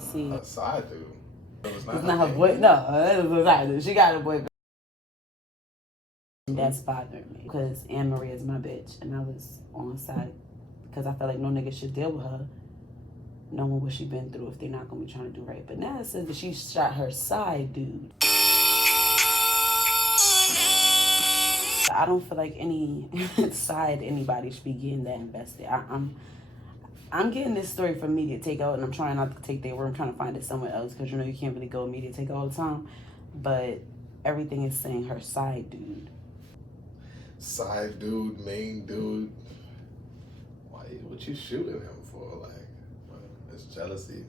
see. Her side dude. It's not her boy. No, it was a side dude. She got a boyfriend. That's bothering me because Anne Marie is my bitch, and I was on side because I felt like no nigga should deal with her, knowing what she been through if they're not gonna be trying to do right. But now it says that she shot her side dude. I don't feel like any side anybody should be getting that invested. I'm getting this story from Media Takeout, and I'm trying not to take their word. I'm trying to find it somewhere else because you know you can't really go Media Takeout all the time. But everything is saying her side dude. Side dude, main dude. Why? What you shooting him for? Like, it's jealousy.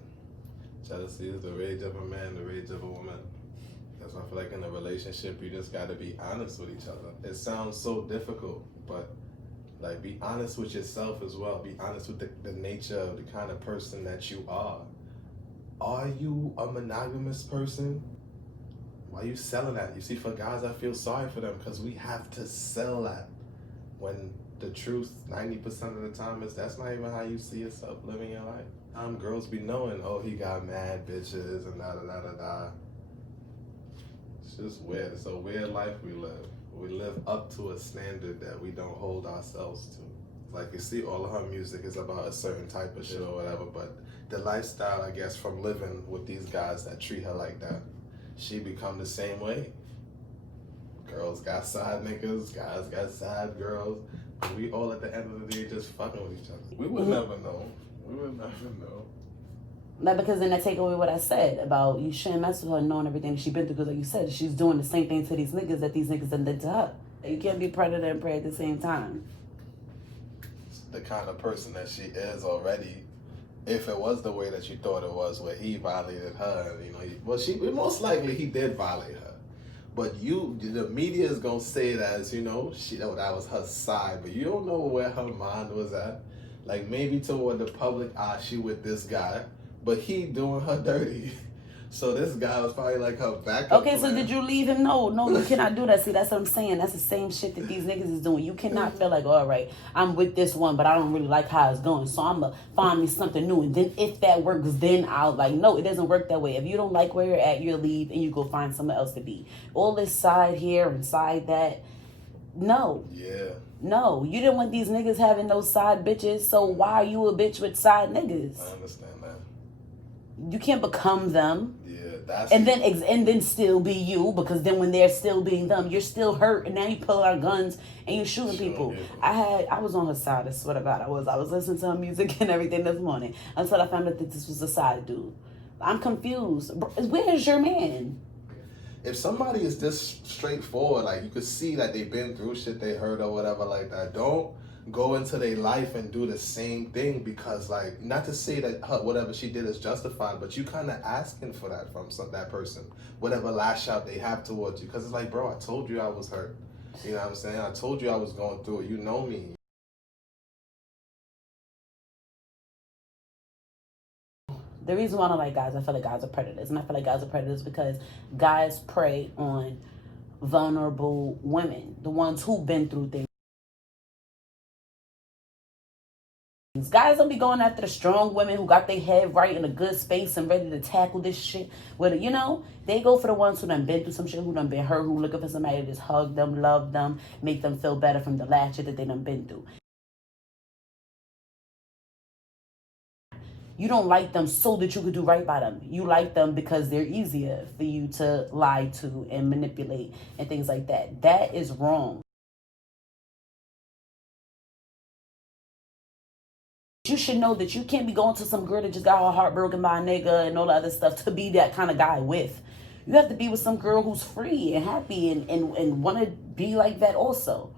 Jealousy is the rage of a man, the rage of a woman. That's why I feel like in a relationship, you just got to be honest with each other. It sounds so difficult, but like be honest with yourself as well. Be honest with the nature of the kind of person that you are. Are you a monogamous person? Why are you selling that? You see, for guys, I feel sorry for them because we have to sell that when the truth 90% of the time is that's not even how you see yourself living your life. Girls be knowing, oh, he got mad bitches and da-da-da-da-da. It's just weird. It's a weird life we live. We live up to a standard that we don't hold ourselves to. Like you see, all of her music is about a certain type of shit or whatever, but the lifestyle, I guess, from living with these guys that treat her like that, she become the same way. Girls got side niggas, guys got side girls. But we all at the end of the day just fucking with each other. We would never know. We would never know. Not because then I take away what I said about you shouldn't mess with her knowing everything she's been through because like you said, she's doing the same thing to these niggas that these niggas done did to her. You can't be predator and prey at the same time. The kind of person that she is already, if it was the way that you thought it was, where he violated her, you know, most likely he did violate her. But the media is gonna say it as, you know, that was her side, but you don't know where her mind was at. Like maybe toward the public eye, she with this guy, but he doing her dirty. So this guy was probably like her backup. Okay, so did you leave him? No, you cannot do that. See, that's what I'm saying. That's the same shit that these niggas is doing. You cannot feel like, all right, I'm with this one, but I don't really like how it's going. So I'm going to find me something new. And then if that works, then I'll like, no, it doesn't work that way. If you don't like where you're at, you leave and you go find somewhere else to be. All this side here and side that, no. Yeah. No, you didn't want these niggas having those side bitches. So why are you a bitch with side niggas? I understand that. You can't become them. Yeah, and then still be you, because then when they're still being them, you're still hurt, and now you pull out guns and you're shooting people. I was on her side. I swear to God, I was listening to her music and everything this morning until I found out that this was a side dude. I'm confused. Where's your man? If somebody is this straightforward, like you could see that they've been through shit they heard or whatever like that, don't go into their life and do the same thing, because like, not to say that whatever she did is justified, but you kind of asking for that from that person, whatever lash out they have towards you, because it's like, bro, I told you I was hurt. You know what I'm saying? I told you I was going through it. You know me. The reason why I don't like guys, I feel like guys are predators. And I feel like guys are predators because guys prey on vulnerable women, the ones who've been through things. Guys don't be going after the strong women who got their head right in a good space and ready to tackle this shit. You know, they go for the ones who done been through some shit, who done been hurt, who looking for somebody to just hug them, love them, make them feel better from the last shit that they done been through. You don't like them so that you could do right by them. You like them because they're easier for you to lie to and manipulate and things like that. That is wrong. You should know that you can't be going to some girl that just got her heart broken by a nigga and all the other stuff to be that kind of guy with. You have to be with some girl who's free and happy and want to be like that also.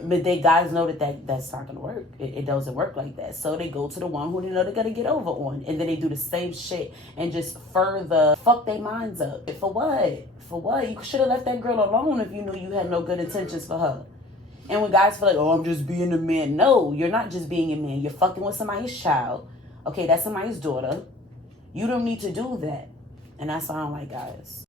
But guys know that's not going to work. It doesn't work like that. So they go to the one who they know they're going to get over on. And then they do the same shit and just further fuck their minds up. For what? For what? You should have left that girl alone if you knew you had no good intentions for her. And when guys feel like, oh, I'm just being a man. No, you're not just being a man. You're fucking with somebody's child. Okay, that's somebody's daughter. You don't need to do that. And that's why I don't like guys.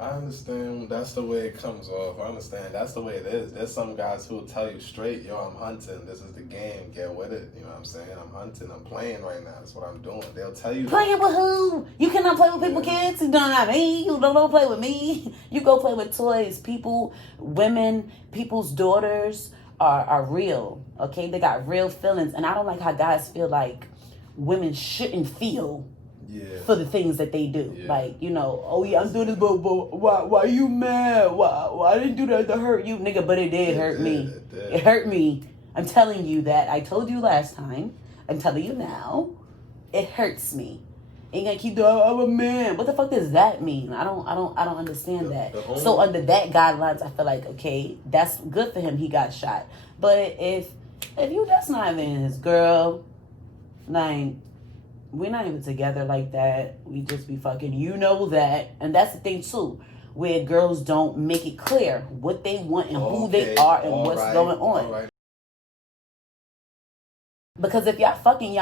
I understand that's the way it comes off. I understand that's the way it is. There's some guys who will tell you straight, yo, I'm hunting. This is the game. Get with it. You know what I'm saying? I'm hunting. I'm playing right now. That's what I'm doing. They'll tell you. Playing with who? You cannot play with people, kids. You don't me. You don't play with me. You go play with toys. People, women, people's daughters are real. Okay? They got real feelings. And I don't like how guys feel like women shouldn't feel for the things that they do. Like, you know, oh yeah, I'm doing this, but why you mad? Why I didn't do that to hurt you? Nigga, but it did hurt me. It hurt me. I'm telling you that. I told you last time. I'm telling you now. It hurts me. Ain't gonna keep doing, I'm a man. What the fuck does that mean? I don't understand that. So under that guidelines, I feel like, okay, that's good for him. He got shot. But if you that's not even his girl, like, we're not even together like that. We just be fucking. You know that. And that's the thing, too. Where girls don't make it clear what they want and who they are and what's going on. Because if y'all fucking.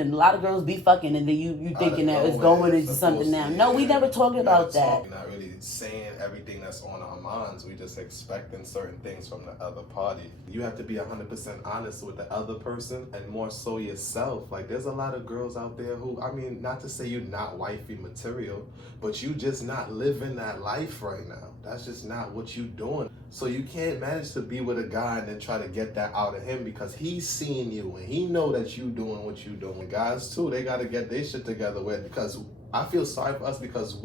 And a lot of girls be fucking. And then you thinking that it's going into something now. No, we never talked about that. We're not really saying everything that's on our minds. We just expecting certain things from the other party. You have to be 100% honest with the other person and more so yourself. Like, there's a lot of girls out there who, I mean, not to say you're not wifey material, but you just not living that life right now. That's just not what you doing. So you can't manage to be with a guy and then try to get that out of him because he's seeing you and he know that you doing what you doing. Guys too, they got to get their shit together with, because I feel sorry for us because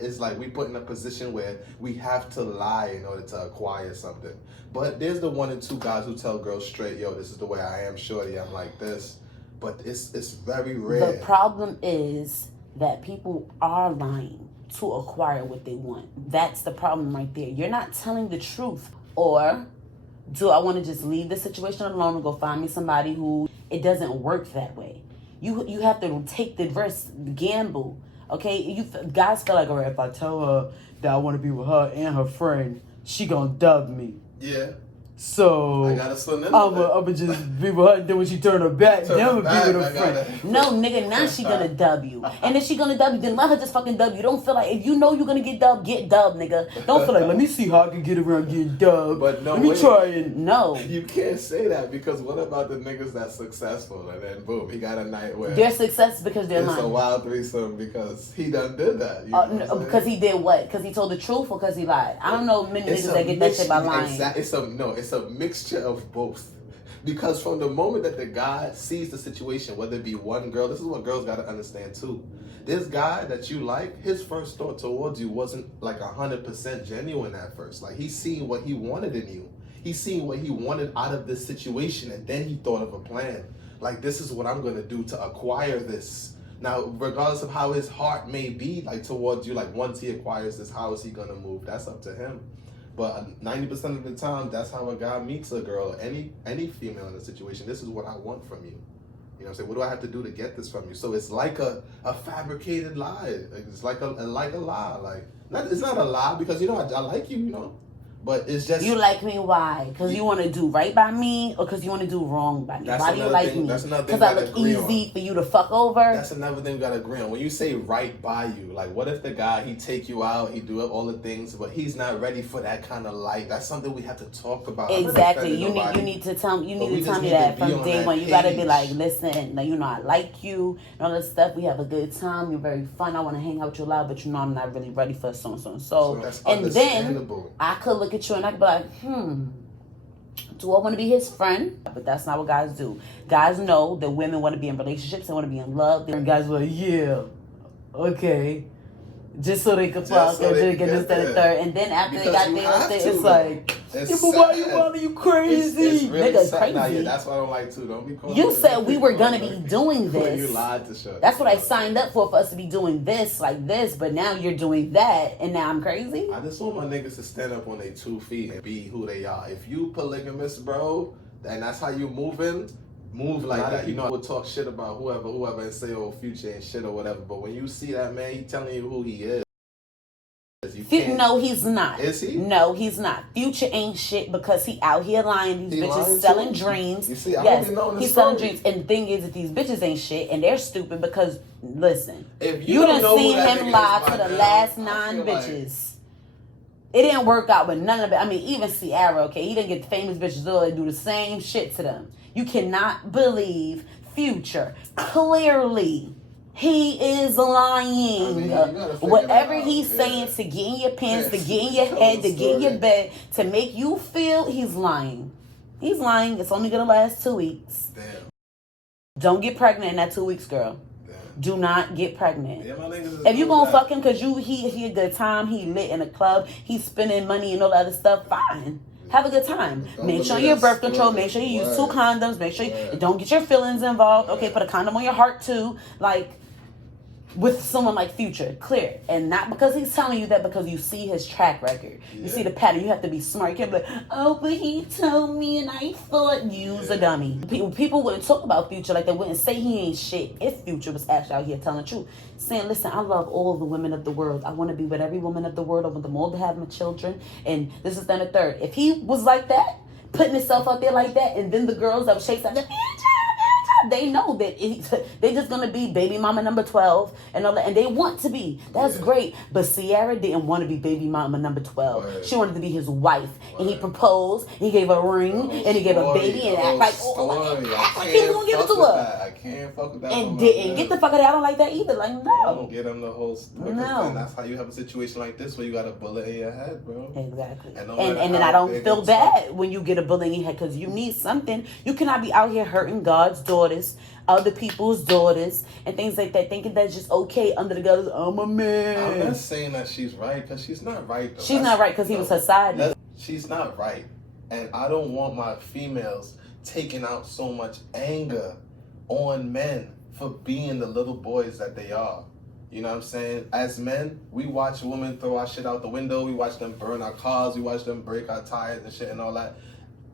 it's like we put in a position where we have to lie in order to acquire something. But there's the 1 and 2 guys who tell girls straight, yo, this is the way I am, shorty, I'm like this. But it's very rare. The problem is that people are lying to acquire what they want. That's the problem right there. You're not telling the truth. Or do I want to just leave the situation alone and go find me somebody who it doesn't work that way? You have to take the risk, gamble. Okay, you guys feel like, all right, if I tell her that I want to be with her and her friend, she gonna dub me. Yeah. So I gotta swim I'ma just be with her, and then when she turn her back, then I'ma be with her friend. No, nigga, now she gonna dub you. And if she gonna dub you, then let her just fucking dub you. Don't feel like, if you know you're gonna get dubbed, nigga. Don't feel like, let me see how I can get around getting dubbed. But no, let me try it. No. You can't say that, because what about the niggas that's successful and then boom, he got a night where they're success because they're lying. It's a wild threesome because he done did that. You know no, because he did what? Because he told the truth or because he lied? I don't know many niggas that get that shit by lying. It's a mixture of both. Because from the moment that the guy sees the situation, whether it be one girl, this is what girls got to understand too. This guy that you like, his first thought towards you wasn't like 100% genuine at first. Like, he seen what he wanted in you. He seen what he wanted out of this situation, and then he thought of a plan. Like, this is what I'm going to do to acquire this. Now, regardless of how his heart may be, like, towards you, like, once he acquires this, how is he going to move? That's up to him. But 90% of the time, that's how a guy meets a girl, any female in a situation. This is what I want from you. You know what I'm saying? What do I have to do to get this from you? So it's like a fabricated lie. It's like a lie. Like, it's not a lie because, you know, I like you, you know. But it's just... You like me, why? Because you want to do right by me or because you want to do wrong by me? Why do you like me? Because I look easy for you to fuck over? That's another thing we got to agree on. When you say right by you, like, what if the guy, he take you out, he do all the things, but he's not ready for that kind of life? That's something we have to talk about. Exactly. You need to tell me that from day one. You got to be like, listen, you know, I like you and all this stuff. We have a good time. You're very fun. I want to hang out with you a lot, but you know I'm not really ready for so. That's and then I could look at you and I could be like, do I want to be his friend? But that's not what guys do. Guys know that women want to be in relationships, they want to be in love. And guys are like, yeah, okay. Just so they could fuck or get this, that, and third. And then after they got there, it's like, yeah, but why you crazy? It's really nigga, crazy. Nah, yeah, that's what I don't like too. Don't be calling you said we were going to be doing this. You lied to show. That's what I signed up for us to be doing this, like this, but now you're doing that, and now I'm crazy? I just want my niggas to stand up on their 2 feet and be who they are. If you polygamous, bro, and that's how you moving, move like that. You know, I would talk shit about whoever and say, oh, Future and shit or whatever, but when you see that man, he telling you who he is. No, he's not. Is he? No, he's not. Future ain't shit because he out here lying. These bitches selling dreams. You see, I yes, know he's selling dreams. And the thing is that these bitches ain't shit and they're stupid because, listen, if you done seen him lie to the last now, 9 bitches. It didn't work out with none of it. I mean, even Ciara, okay, he didn't get the famous bitches all that do the same shit to them. You cannot believe Future. Clearly, he is lying. Whatever he's saying to get in your pants, to get in your head, to get in your bed, to make you feel, he's lying. He's lying. It's only gonna last 2 weeks. Damn. Don't get pregnant in that 2 weeks, girl. Damn. Do not get pregnant. Yeah, my niggas is If you gonna that. fuck him because he a good time, he lit in a club, he's spending money and all that other stuff, fine. Have a good time. Don't Make sure believe your that birth control. story. Make sure you use Word. 2 condoms. Make sure you Word. don't get your feelings involved. Okay, Word. put a condom on your heart too. Like, with someone like Future, clear. And not because he's telling you that, because you see his track record. You Yeah. see the pattern. You have to be smart. You can't be like, oh, but he told me and I thought you's a dummy. People wouldn't talk about Future like they wouldn't say he ain't shit if Future was actually out here telling the truth. Saying, listen, I love all the women of the world. I want to be with every woman of the world. I want them all to have my children. And this is then the third. If he was like that, putting himself out there like that, and then the girls that were chasing them, they know that they just gonna be baby mama number 12 and all that, and they want to be. That's great. But Ciara didn't want to be baby mama number 12. Right. She wanted to be his wife, and he Right. proposed. He gave her a ring, and he gave her a baby, and act like he was gonna give it to her. I can't fuck with that. And didn't get the fuck out of there. I don't like that either. Like, I don't no. get him the whole story. No. And that's how you have a situation like this where you got a bullet in your head, bro. Exactly. And no And matter then I how don't big feel it's bad when you get a bullet in your head, because you need something. You cannot be out here hurting God's daughters, other people's daughters, and things like that, thinking that's just okay under the guise, I'm a man. I'm not saying that she's right, because she's not right, though. She's not right because he was her side. She's not right. And I don't want my females taking out so much anger on men for being the little boys that they are. You know what I'm saying? As men, we watch women throw our shit out the window. We watch them burn our cars. We watch them break our tires and shit and all that.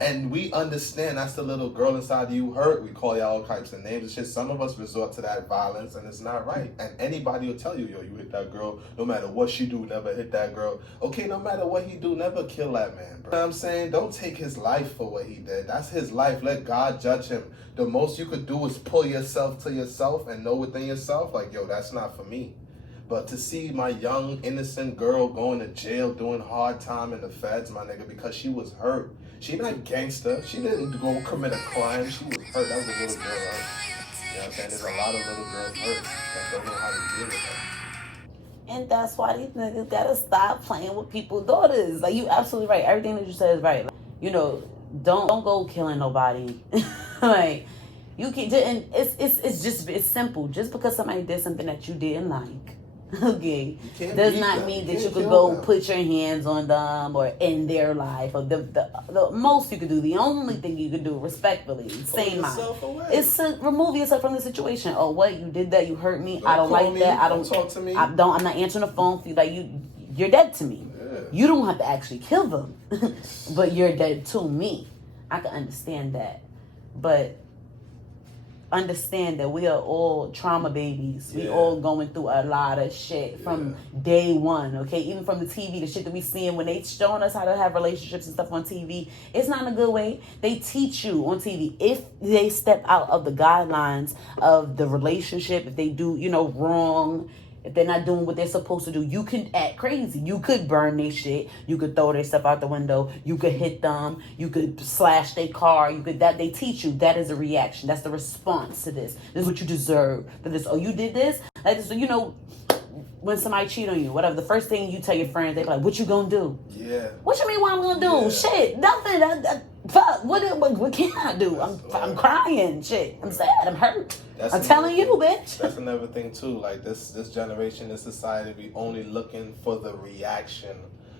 And we understand that's the little girl inside of you hurt. We call y'all all types of names and shit. Some of us resort to that violence, and it's not right. And anybody will tell you, yo, you hit that girl. No matter what she do, never hit that girl. Okay, no matter what he do, never kill that man, bro. You know what I'm saying? Don't take his life for what he did. That's his life. Let God judge him. The most you could do is pull yourself to yourself and know within yourself, like, yo, that's not for me. But to see my young, innocent girl going to jail, doing hard time in the feds, my nigga, because she was hurt. She not gangster. She didn't go commit a crime. She was hurt. That was a little girl hurt. You know what I'm saying? There's a lot of little girls hurt that don't know how to deal with that. And that's why these niggas gotta stop playing with people's daughters. Like, you absolutely right. Everything that you said is right. Like, you know, don't go killing nobody. Like, you can, and it's simple. Just because somebody did something that you didn't like, okay, does not mean that you could go put your hands on them or in their life, or the most you could do, the only thing you could do respectfully, same mind, is to remove yourself from the situation. Oh, what, you did that, you hurt me, I don't like that, don't talk to me, I'm not answering the phone for you, like, you're dead to me. You don't have to actually kill them, but you're dead to me. I can understand that, but understand that we are all trauma babies. We all going through a lot of shit from day one, okay? Even from the TV, the shit that we seeing when they showing us how to have relationships and stuff on TV, it's not in a good way. They teach you on TV. If they step out of the guidelines of the relationship, if they do, wrong, if they're not doing what they're supposed to do, you can act crazy. You could burn their shit. You could throw their stuff out the window. You could hit them. You could slash their car. They teach you that is a reaction. That's the response to this. This is what you deserve for this. Oh, you did this? Like this, when somebody cheat on you, whatever, the first thing you tell your friends, they be like, what you gonna do? Yeah. What you mean what I'm gonna do? Yeah. Shit, nothing. Fuck, what can I do? I'm crying, shit. I'm sad, I'm hurt. I'm telling you, bitch. That's another thing too. Like this generation, this society, we only looking for the reaction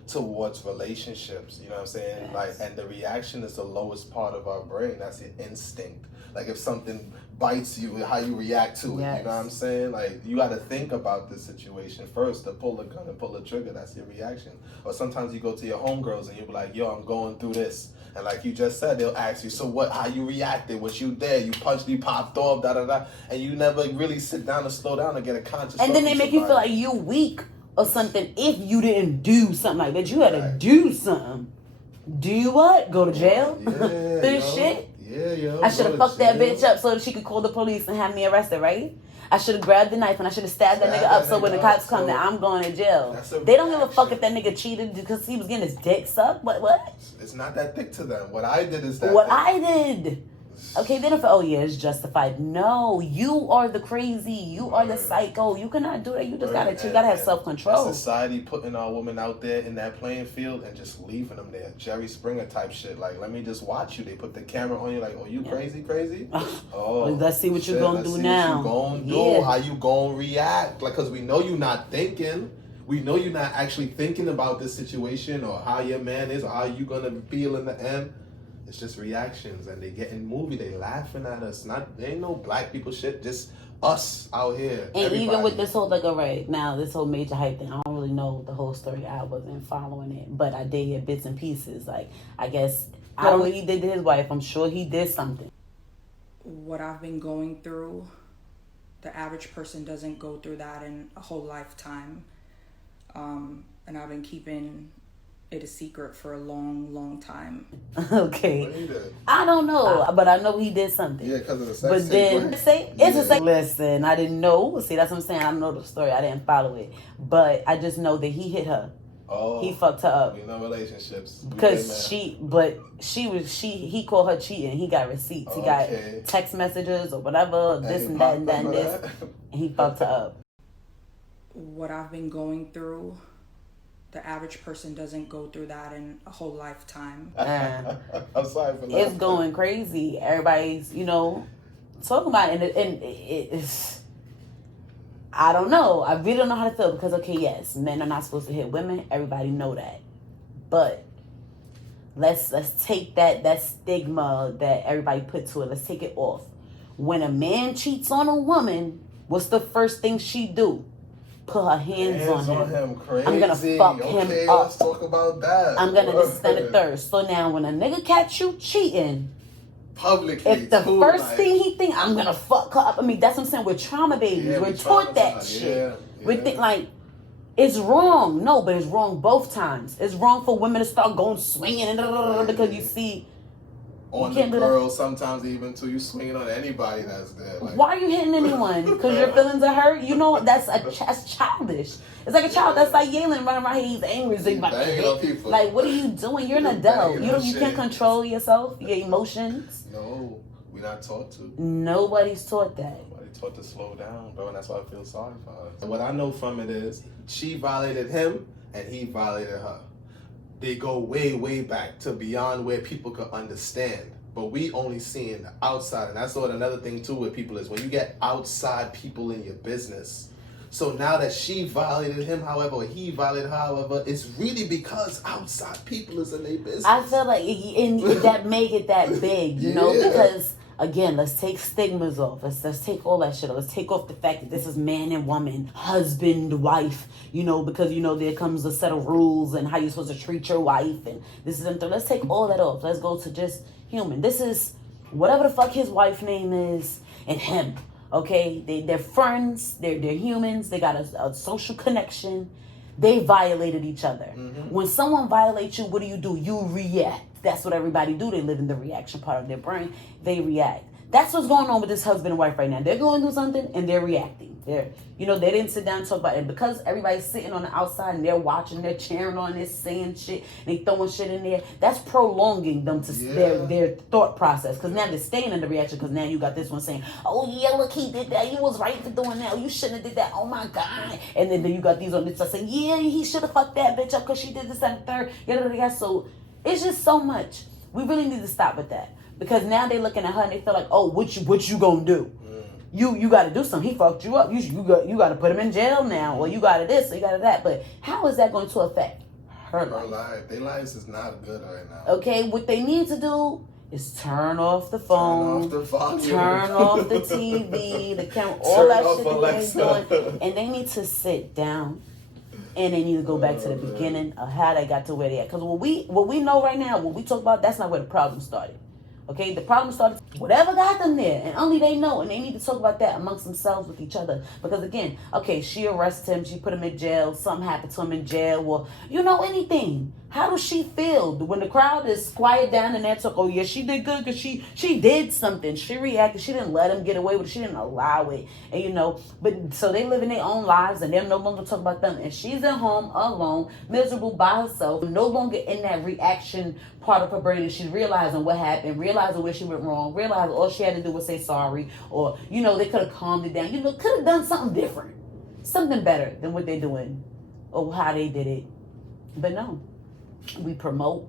towards relationships. You know what I'm saying? Yes. Like, and the reaction is the lowest part of our brain. That's the instinct. Like if something bites you, how you react to it. Yes. You know what I'm saying? Like you got to think about this situation first to pull the gun and pull the trigger. That's your reaction. Or sometimes you go to your homegirls and you be like, yo, I'm going through this. And like you just said, they'll ask you, so what, how you reacted, what you did, you punched, you popped off, da-da-da. And you never really sit down and slow down and get a conscious. And then they make you feel like you weak or something if you didn't do something like that. You had to do something. Do what? Go to jail? Yeah, This shit? Yeah, yo. I should have fucked that bitch up so that she could call the police and have me arrested, right? I should have grabbed the knife and I should have stabbed that nigga up so when the cops come, that I'm going to jail. They don't give a fuck if that nigga cheated because he was getting his dick sucked. What? It's not that thick to them. What I did is that. What I did. Okay, they don't feel, oh yeah, it's justified. No, you are the crazy. You are the psycho. You cannot do that. You just gotta have self-control. Society putting our women out there in that playing field and just leaving them there. Jerry Springer type shit. Like, let me just watch you. They put the camera on you like, oh, you crazy? Oh, let's see what you're gonna do now. What you gonna do. How you gonna react? Like, cause we know you're not thinking. We know you're not actually thinking about this situation or how your man is or how you gonna feel in the end. It's just reactions, and they getting movie. They laughing at us. There ain't no black people shit. Just us out here. And everybody. Even with this whole this whole major hype thing, I don't really know the whole story. I wasn't following it, but I did hear bits and pieces. Like, I guess I don't know what he did to his wife. I'm sure he did something. What I've been going through, the average person doesn't go through that in a whole lifetime. And I've been keeping it a secret for a long time. Okay. What he did? I don't know, but I know he did something. Yeah, because of the sex. But then it's a sex. Listen, I didn't know. See, that's what I'm saying. I don't know the story. I didn't follow it, but I just know that he hit her. Oh, he fucked her up. We know relationships. Because he called her cheating. He got receipts. He got text messages or whatever, this and that and that and this, and he fucked her up. What I've been going through, the average person doesn't go through that in a whole lifetime. I'm sorry for that. It's going crazy. Everybody's, talking about it, and it's. I don't know. I really don't know how to feel because, okay, yes, men are not supposed to hit women. Everybody know that, but let's take that stigma that everybody put to it. Let's take it off. When a man cheats on a woman, what's the first thing she do? Put her hands on him. Crazy. I'm gonna fuck him up. Let's talk about that. I'm gonna just stand a third. So now, when a nigga catch you cheating, publicly, if the first thing he think, I'm gonna fuck her up. I mean, that's what I'm saying. We're trauma babies. Yeah, we're taught that shit. Yeah. We think like it's wrong. No, but it's wrong both times. It's wrong for women to start going swinging and because you see. On the girl, sometimes even too, you swinging on anybody that's there. Like, why are you hitting anyone? Because your feelings are hurt? That's childish. It's like a child that's like yelling, running around here, he's angry. Like, what are you doing? You're an adult. You can't control yourself, your emotions. No, we're not taught to. Nobody's taught that. Nobody's taught to slow down, bro, and that's why I feel sorry for her. What I know from it is, she violated him, and he violated her. They go way, way back to beyond where people could understand. But we only seeing the outside. And that's what another thing too with people is when you get outside people in your business. So now that she violated him, however, or he violated her, however, it's really because outside people is in their business. I feel like that make it that big, because again, let's take stigmas off. Let's take all that shit off. Let's take off the fact that this is man and woman, husband, wife, because, there comes a set of rules and how you're supposed to treat your wife. And this is, let's take all that off. Let's go to just human. This is whatever the fuck his wife name is and him. Okay? They're friends. They're humans. They got a social connection. They violated each other. Mm-hmm. When someone violates you, what do? You react. That's what everybody do. They live in the reaction part of their brain. They react. That's what's going on with this husband and wife right now. They're going through something and they're reacting. They didn't sit down and talk about it. And because everybody's sitting on the outside and they're watching, they're cheering on, they're saying shit, and they throwing shit in there, that's prolonging them to their thought process. Because now they're staying in the reaction because now you got this one saying, oh yeah, look, he did that. You was right for doing that. You shouldn't have did that. Oh my God. And then you got these on this side saying, yeah, he should have fucked that bitch up because she did this and third. So it's just so much. We really need to stop with that. Because now they're looking at her and they feel like, oh, what you gonna do? You got to do something. He fucked you up. You got to put him in jail now, or you got to this, or you got to that. But how is that going to affect her life? Their lives is not good right now. Okay, what they need to do is turn off the phone, turn off the TV, the camera, all that shit that they're doing, and they need to sit down. And they need to go back to the beginning of how they got to where they at. Because what we know right now, what we talk about, that's not where the problem started. Okay, the problem started, whatever got them there, and only they know, and they need to talk about that amongst themselves with each other. Because again, okay, she arrested him, she put him in jail, something happened to him in jail, or anything. How does she feel when the crowd is quiet down and that's like, oh yeah, she did good because she did something. She reacted. She didn't let him get away with it. She didn't allow it. And you know, but so they live in their own lives and they're no longer talking about them. And she's at home alone, miserable by herself, no longer in that reaction part of her brain. And she's realizing what happened, realizing where she went wrong, realizing all she had to do was say sorry, or you know, they could have calmed it down. You know, could have done something different, something better than what they're doing or how they did it. But no. We promote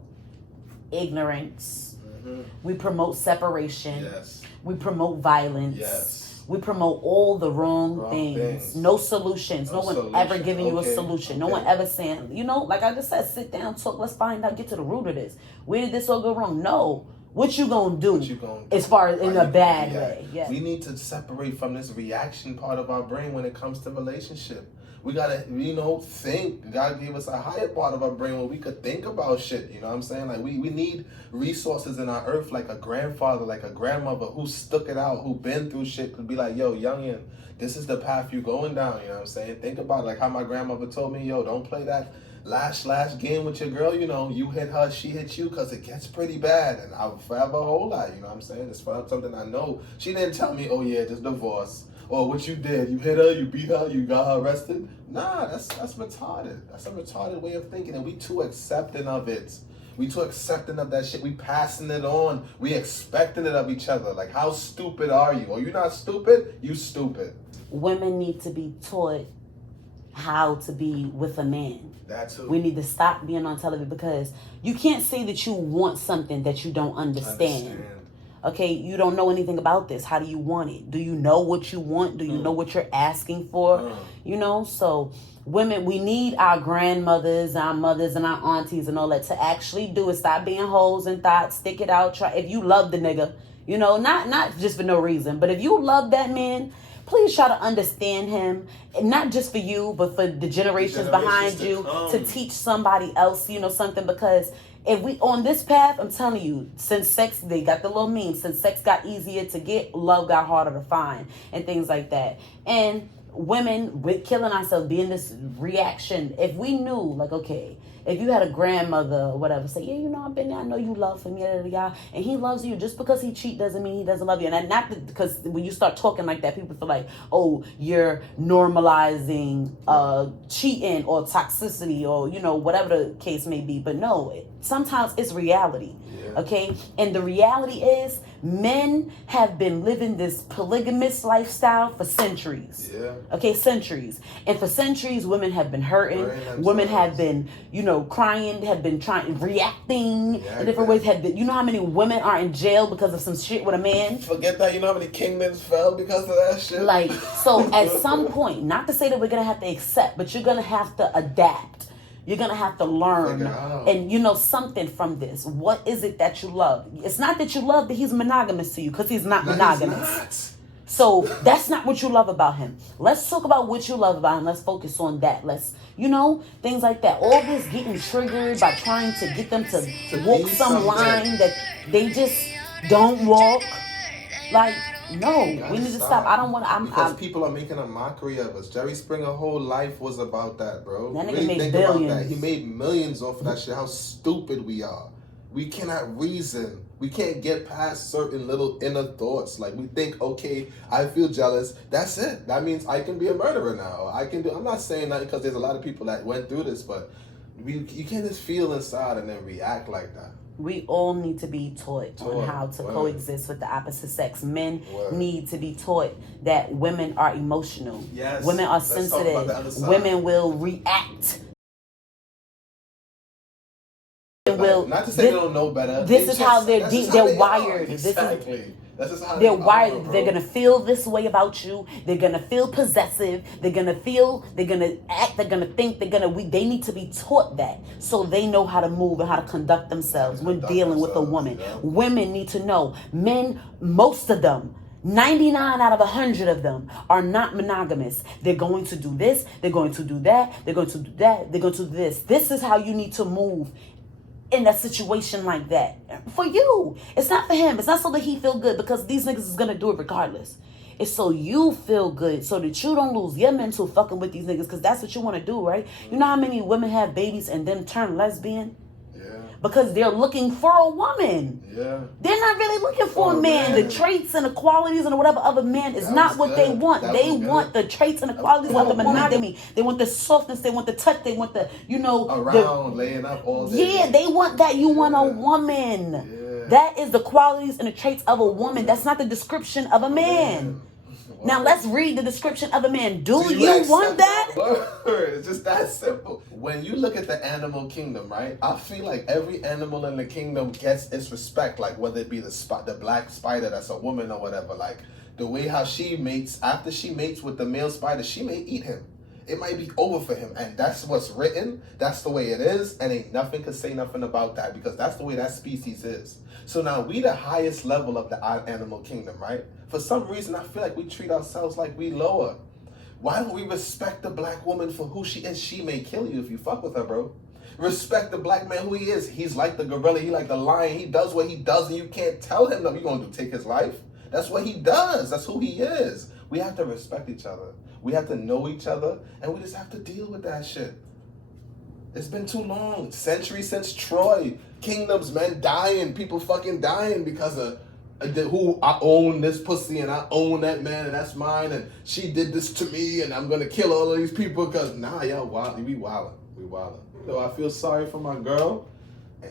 ignorance. Mm-hmm. We promote separation. Yes. We promote violence. Yes. We promote all the wrong things. No solutions. No one ever giving you a solution. No one ever saying, you know, like I just said, sit down, talk, let's find out, get to the root of this. Where did this all go wrong? No. What you gonna do as far as in a bad way? Yeah. We need to separate from this reaction part of our brain when it comes to relationship. We gotta, you know, think. God gave us a higher part of our brain where we could think about shit. You know what I'm saying? Like we need resources in our earth, like a grandfather, like a grandmother who stuck it out, who been through shit, could be like, yo, youngin, this is the path you going down. You know what I'm saying? Think about it, like how my grandmother told me, yo, don't play that last game with your girl. You know, you hit her, she hit you, because it gets pretty bad. And I'll forever hold that. You know what I'm saying? It's something I know. She didn't tell me, oh yeah, just divorce. Or what you did, you hit her, you beat her, you got her arrested. Nah, that's retarded. That's a retarded way of thinking, and we too accepting of it. We too accepting of that shit. We passing it on. We expecting it of each other. Like, how stupid are you? Are you not stupid? You stupid. Women need to be taught how to be with a man. That too. We need to stop being on television because you can't say that you want something that you don't understand. Okay, you don't know anything about this. How do you want it? Do you know what you want? Do you know what you're asking for? You know, so women, we need our grandmothers, our mothers, and our aunties and all that to actually do it. Stop being hoes and thoughts. Stick it out. Try if you love the nigga, you know, not just for no reason, but if you love that man, please try to understand him, and not just for you, but for the generations behind you, to teach somebody else, you know, something. Because if we on this path, I'm telling you, since sex, they got the little meme, since sex got easier to get, love got harder to find, and things like that. And women, with killing ourselves, being this reaction, if we knew, like, okay, if you had a grandmother or whatever, say, yeah, you know, I've been there, I know you love him, and he loves you. Just because he cheat doesn't mean he doesn't love you. And not because when you start talking like that, people feel like, oh, you're normalizing cheating or toxicity or, you know, whatever the case may be. But no, sometimes it's reality. Okay, and the reality is men have been living this polygamous lifestyle for centuries. Okay, centuries. And for centuries, women have been hurting. Women have been, you know, crying, have been reacting in different ways. Have been, you know how many women are in jail because of some shit with a man? Forget that. You know how many kingdoms fell because of that shit? Like, so at some point, not to say that we're going to have to accept, but you're going to have to adapt. You're going to have to learn and, you know, something from this. What is it that you love? It's not that you love that he's monogamous to you, because he's not monogamous. He's not. So that's not what you love about him. Let's talk about what you love about him. Let's focus on that. Let's, you know, things like that. All this getting triggered by trying to get them to walk some line that they just don't walk. Like, no, we need to stop. I don't want to. Because people are making a mockery of us. Jerry Springer whole life was about that, bro. That nigga made billions. About that. He made millions off of that shit. How stupid we are. We cannot reason. We can't get past certain little inner thoughts. Like, we think, okay, I feel jealous. That's it. That means I can be a murderer now. I can do. I'm not saying that because there's a lot of people that went through this, but you can't just feel inside and then react like that. We all need to be taught on how to coexist with the opposite sex. Men need to be taught that women are emotional. Yes. Women are sensitive. Women will react. Not to say they don't know better. This is how they're wired. Exactly. That's just how they're wired. They're gonna feel this way about you. They're gonna feel possessive. They're gonna feel. They're gonna act. They're gonna think. They need to be taught that so they know how to move and how to conduct themselves when dealing with a woman. Yeah. Women need to know. Men, most of them, 99 out of 100 of them are not monogamous. They're going to do this. They're going to do that. They're going to do that. They're going to do this. This is how you need to move in a situation like that. For you. It's not for him. It's not so that he feel good, because these niggas is gonna do it regardless. It's so you feel good, so that you don't lose your mental fucking with these niggas, because that's what you want to do, right? You know how many women have babies and then turn lesbian? because they're looking for a woman. Yeah. They're not really looking for Oh, a man. man. The traits and the qualities and whatever other man is That not was what they good. want. That They was good. want the traits and the qualities, they want the monogamy. They want the softness. They want the touch. They want the, Around, laying up all day. yeah, they want that. You want a woman. Yeah. That is the qualities and the traits of a woman. That's not the description of a man. Now let's read the description of a man. Do you want that? Word. It's just that simple. When you look at the animal kingdom, right? I feel like every animal in the kingdom gets its respect. Like whether it be the black spider that's a woman or whatever. Like the way how she mates, after she mates with the male spider, she may eat him. It might be over for him, and that's what's written. That's the way it is, and ain't nothing can say nothing about that because that's the way that species is. So now we the highest level of the animal kingdom, right? For some reason, I feel like we treat ourselves like we lower. Why don't we respect the black woman for who she is? She may kill you if you fuck with her, bro. Respect the black man who he is. He's like the gorilla. He like the lion. He does what he does, and you can't tell him that you're going to take his life. That's what he does. That's who he is. We have to respect each other. We have to know each other, and we just have to deal with that shit. It's been too long. Centuries since Troy. Kingdoms, men dying. People fucking dying because of who I own this pussy and I own that man and that's mine and she did this to me and I'm gonna kill all of these people because y'all wild. We wildin'. We wildin'. So I feel sorry for my girl,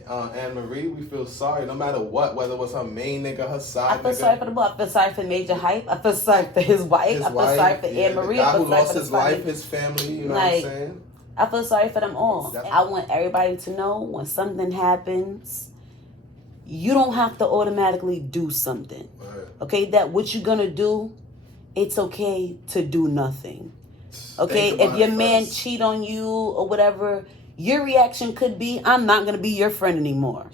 Anne Marie. We feel sorry no matter what, whether it was her main nigga, her side I feel nigga. sorry for the boy. I feel sorry for Major Hype. I feel sorry for his wife. I feel sorry for Anne Marie. The guy I feel who sorry lost for his the life, his family, you know what I'm saying? I feel sorry for them all. That's- I want everybody to know when something happens, you don't have to automatically do something. Right. Okay, that what you're gonna do, it's okay to do nothing. Okay, Think if about your it man first. cheat on you or whatever, your reaction could be, I'm not gonna be your friend anymore.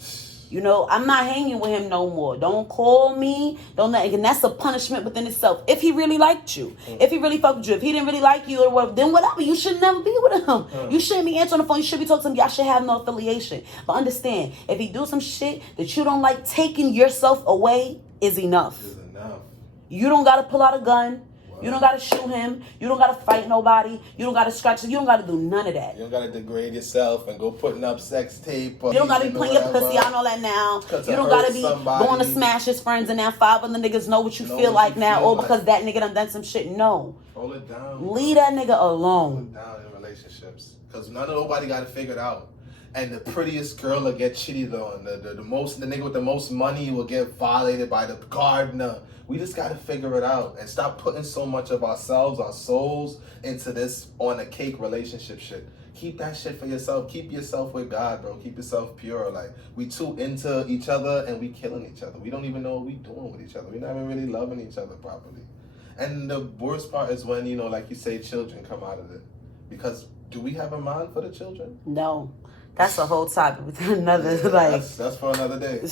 You know, I'm not hanging with him no more. Don't call me. And that's a punishment within itself. If he really liked you, if he really fucked with you, if he didn't really like you or whatever, then whatever. You should never be with him. You shouldn't be answering the phone. You should be talking to him. Y'all should have no affiliation. But understand, if he do some shit that you don't like, taking yourself away is enough. Is enough. You don't gotta pull out a gun. You don't gotta shoot him. You don't gotta fight nobody. You don't gotta scratch. You don't gotta do none of that. You don't gotta degrade yourself and go putting up sex tape. You don't gotta be playing your pussy out and all that now. You don't gotta be going to smash his friends and now 5 other niggas know what you feel like now. Or because that nigga done some shit. No. Hold it down. Leave that nigga Hold alone. it down in relationships. Because nobody got it figured out. And the prettiest girl will get cheated on. The nigga with the most money will get violated by the gardener. We just gotta figure it out and stop putting so much of ourselves, our souls, into this on a cake relationship shit. Keep that shit for yourself. Keep yourself with God, bro. Keep yourself pure. Like, we too into each other and we killing each other. We don't even know what we doing with each other. We're not even really loving each other properly. And the worst part is when, like you say, children come out of it. Because do we have a mind for the children? No. That's a whole topic with another, That's for another day.